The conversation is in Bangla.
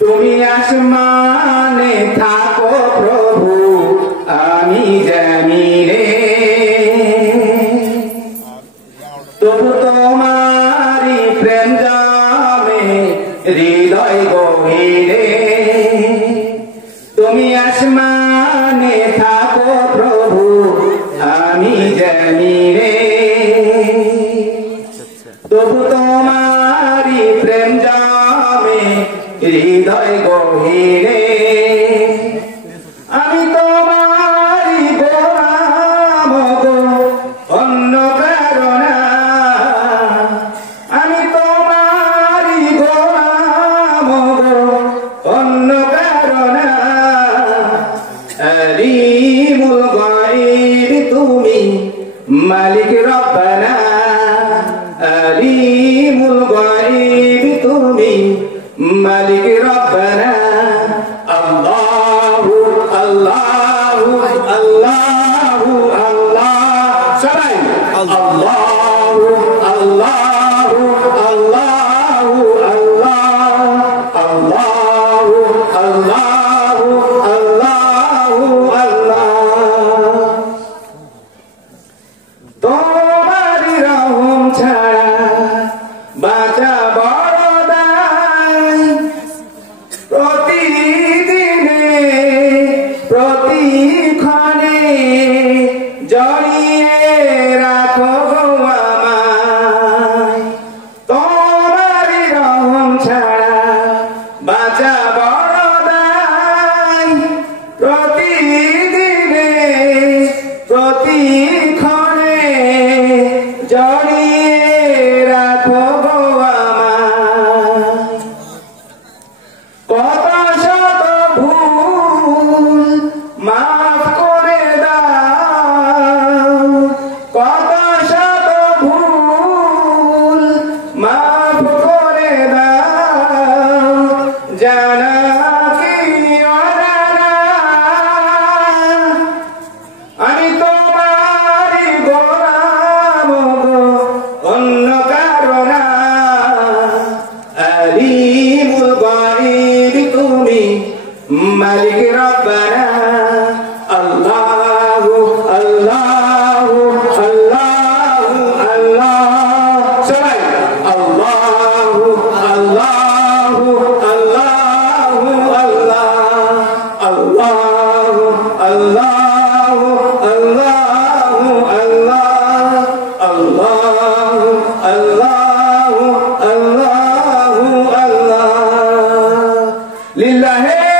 তুমি আসমানে থাকো প্রভু, আমি জমিনে, তবু তোমারি প্রেম জমে হৃদয় গভীরে। তুমি আসমানে থাকো প্রভু, আমি জমিনে, তবু তোমারি প্রেম জমে হৃদয় গভীরে। আমি তোমারি গোলাম গো, অন্য কারো না। আমি তোমারি গোলাম গো, অন্য কারো না। আলিমুল গায়ব তুমি, মালিক রব্বানা। আলিমুল গায়ব তুমি, মালিক রব্বানা। আল্লাহু আল্লাহু আল্লাহু আল্লাহ, সবাই আল্লাহু আল্লাহু আল্লাহু আল্লাহ, আল্লাহু আল্লাহু আল্লাহু আল্লাহ। তোমারি রহম ছাড়া বাঁচা বড় দায়। প্রতিদিনে প্রতিক্ষণে জড়িয়ে রাখো গো আমায়। তোমারি রহম ছাড়া বাঁচা বড় দায়। প্রতিদিনে প্রতিক্ষণে জড়িয়ে রাখো গো আমায়। কত শত ভুল মাফ করে দাও, কত শত ভুল মাফ করে দাও। জানা কি অজানা, আমি তোমারি গোলাম গো, অন্য কারো না। আলিমুল গায়ব তুমি, মালিক রব্বানা। আল্লাহু আল্লাহু আল্লাহু আল্লাহ, সবাই আল্লাহু আল্লাহু আল্লাহু আল্লাহ, আল্লাহু আল্লাহু আল্লাহু আল্লাহ, আল্লাহু আল্লাহু আল্লাহু আল্লাহ। লিল্লাহে